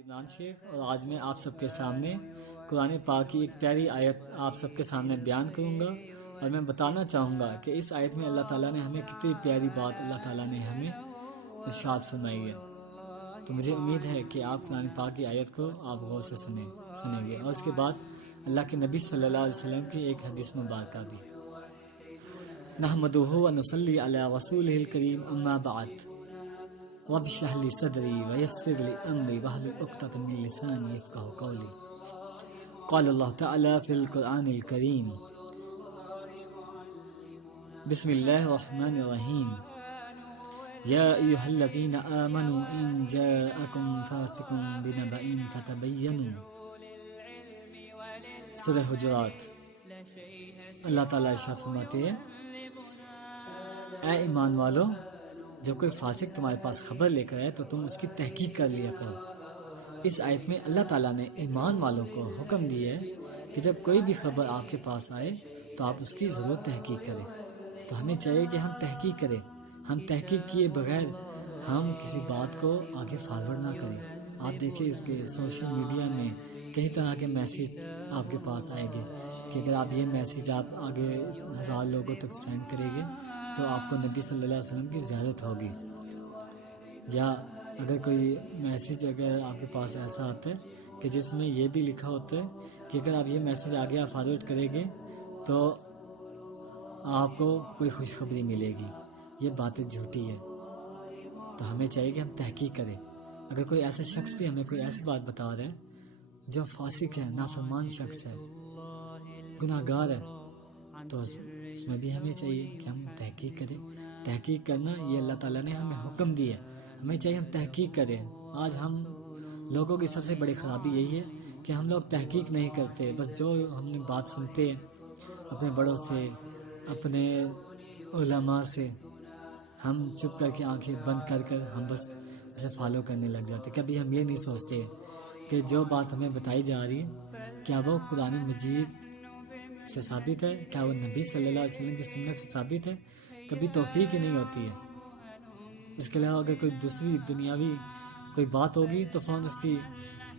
عمران شیخ، اور آج میں آپ سب کے سامنے قرآن پاک کی ایک پیاری آیت آپ سب کے سامنے بیان کروں گا، اور میں بتانا چاہوں گا کہ اس آیت میں اللہ تعالیٰ نے ہمیں کتنی پیاری بات اللہ تعالیٰ نے ہمیں ارشاد فرمائی ہے۔ تو مجھے امید ہے کہ آپ قرآن پاک کی آیت کو آپ غور سے سنیں گے، اور اس کے بعد اللہ کے نبی صلی اللہ علیہ وسلم کی ایک حدیث مبارکہ بھی۔ نحمدہ و نصلی علی رسولہ الکریم، اما بعد، رب اشرح لی صدری ویسر لی امری واحلل عقدۃ من لسانی یفقہوا قولی۔ قال اللہ تعالی فی القرآن الکریم، بسم اللہ الرحمن الرحیم، یا ایہا الذین آمنوا ان جاءکم فاسق بنبأ فتبینوا۔ سورہ حجرات۔ اللہ تعالیٰ ارشاد فرماتے ہیں، اے ایمان والو، جب کوئی فاسق تمہارے پاس خبر لے کر آئے تو تم اس کی تحقیق کر لیا کرو۔ اس آیت میں اللہ تعالیٰ نے ایمان والوں کو حکم دیا ہے کہ جب کوئی بھی خبر آپ کے پاس آئے تو آپ اس کی ضرور تحقیق کریں۔ تو ہمیں چاہیے کہ ہم تحقیق کریں، ہم تحقیق کیے بغیر ہم کسی بات کو آگے فارورڈ نہ کریں۔ آپ دیکھیں اس کے سوشل میڈیا میں کئی طرح کے میسیج آپ کے پاس آئیں گے کہ اگر آپ یہ میسیج آپ آگے 1000 لوگوں تک سینڈ کریں گے تو آپ کو نبی صلی اللہ علیہ وسلم کی زیارت ہوگی۔ یا اگر کوئی میسیج اگر آپ کے پاس ایسا آتا ہے کہ جس میں یہ بھی لکھا ہوتا ہے کہ اگر آپ یہ میسیج آگے آپ فارورڈ کریں گے تو آپ کو کوئی خوشخبری ملے گی، یہ باتیں جھوٹی ہے۔ تو ہمیں چاہیے کہ ہم تحقیق کریں۔ اگر کوئی ایسا شخص بھی ہمیں کوئی ایسی بات بتا رہا ہے جو فاسق ہے، نافرمان شخص ہے، گناہ گار ہے، تو اس میں بھی ہمیں چاہیے کہ ہم تحقیق کریں۔ تحقیق کرنا یہ اللہ تعالیٰ نے ہمیں حکم دیا ہے، ہمیں چاہیے ہم تحقیق کریں۔ آج ہم لوگوں کی سب سے بڑی خرابی یہی ہے کہ ہم لوگ تحقیق نہیں کرتے، بس جو ہم نے بات سنتے ہیں اپنے بڑوں سے، اپنے علماء سے، ہم چپ کر کے آنکھیں بند کر کر ہم بس اسے فالو کرنے لگ جاتے۔ کبھی ہم یہ نہیں سوچتے کہ جو بات ہمیں بتائی جا رہی ہے کیا وہ قرآن مجید سے ثابت ہے، کیا وہ نبی صلی اللہ علیہ وسلم کی سنت سے ثابت ہے۔ کبھی توفیق ہی نہیں ہوتی ہے۔ اس کے علاوہ اگر کوئی دوسری دنیاوی کوئی بات ہوگی تو فون اس کی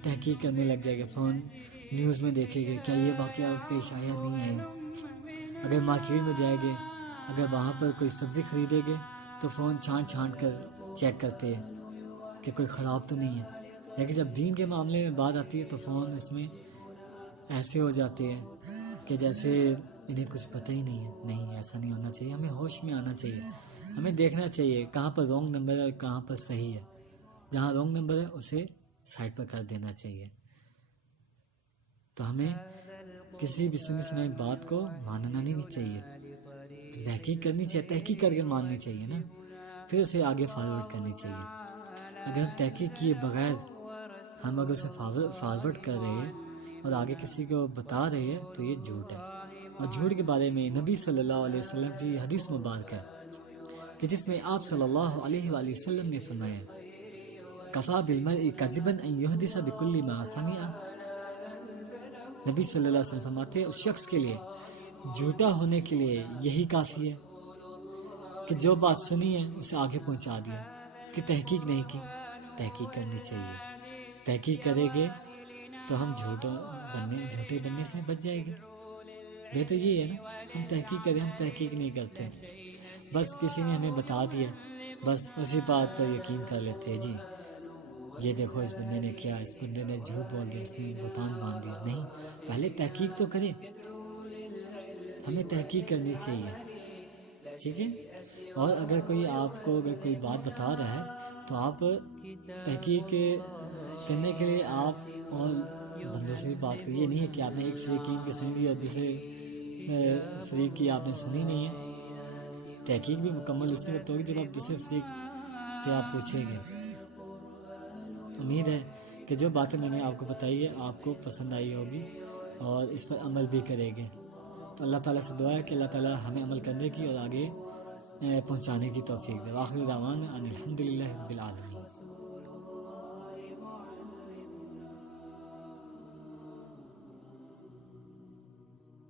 تحقیق کرنے لگ جائے گا، فون نیوز میں دیکھے گا کیا یہ واقعہ پیش آیا نہیں آیا۔ اگر مارکیٹ میں جائے گے، اگر وہاں پر کوئی سبزی خریدے گے تو فون چھانٹ کر چیک کرتے ہیں کہ کوئی خراب تو نہیں ہے۔ لیکن جب دین کے معاملے میں بات آتی ہے تو فون اس میں ایسے ہو جاتے ہیں کہ جیسے انہیں کچھ پتہ ہی نہیں ہے۔ نہیں، ایسا نہیں ہونا چاہیے، ہمیں ہوش میں آنا چاہیے، ہمیں دیکھنا چاہیے کہاں پر رونگ نمبر ہے اور کہاں پر صحیح ہے۔ جہاں رونگ نمبر ہے اسے سائڈ پر کر دینا چاہیے۔ تو ہمیں کسی بھی سنی سنائی بات کو ماننا نہیں چاہیے، تحقیق کرنی چاہیے، تحقیق کر کے ماننی چاہیے نا، پھر اسے آگے فارورڈ کرنی چاہیے۔ اگر ہم تحقیق کیے بغیر ہم اگر اسے فارورڈ کر رہے ہیں اور آگے کسی کو بتا رہے ہیں تو یہ جھوٹ ہے۔ اور جھوٹ کے بارے میں نبی صلی اللہ علیہ وسلم کی حدیث مبارک ہے کہ جس میں آپ صلی اللہ علیہ وآلہ وسلم نے فرمایا، کفا بالمرء کذبا ان یحدث بکل ما سمع۔ نبی صلی اللہ علیہ وسلم فرماتے ہیں اس شخص کے لیے جھوٹا ہونے کے لیے یہی کافی ہے کہ جو بات سنی ہے اسے آگے پہنچا دیا، اس کی تحقیق نہیں کی۔ تحقیق کرنی چاہیے، تحقیق کریں گے تو ہم جھوٹے بننے سے بچ جائیں گے۔ بہتر یہ ہے نا، ہم تحقیق کریں، ہم تحقیق نہیں کرتے، بس کسی نے ہمیں بتا دیا بس اسی بات پر یقین کر لیتے ہیں، جی یہ دیکھو اس بندے نے کیا، اس بندے نے جھوٹ بول دیا، اس نے بہتان باندھ دیا۔ نہیں، پہلے تحقیق تو کریں، ہمیں تحقیق کرنی چاہیے، ٹھیک ہے۔ اور اگر کوئی آپ کو اگر کوئی بات بتا رہا ہے تو آپ تحقیق کرنے کے لیے آپ اور بندوں سے بھی بات کریے۔ نہیں ہے کہ آپ نے ایک فریقین کی سن لی اور دوسرے فریق کی آپ نے سنی نہیں ہے۔ تحقیق بھی مکمل اسی وقت ہوگی جب آپ دوسرے فریق سے آپ پوچھیں گے۔ امید ہے کہ جو باتیں میں نے آپ کو بتائی ہے آپ کو پسند آئی ہوگی اور اس پر عمل بھی کرے گے۔ تو اللہ تعالیٰ سے دعا ہے کہ اللہ تعالیٰ ہمیں عمل کرنے کی اور آگے پہنچانے کی توفیق دے۔ آخر دعوانا ان الحمدللہ رب العالمین۔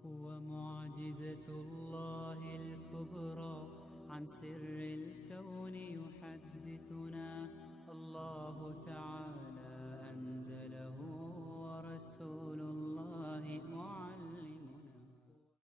هو معجزة الله الكبرى عن سر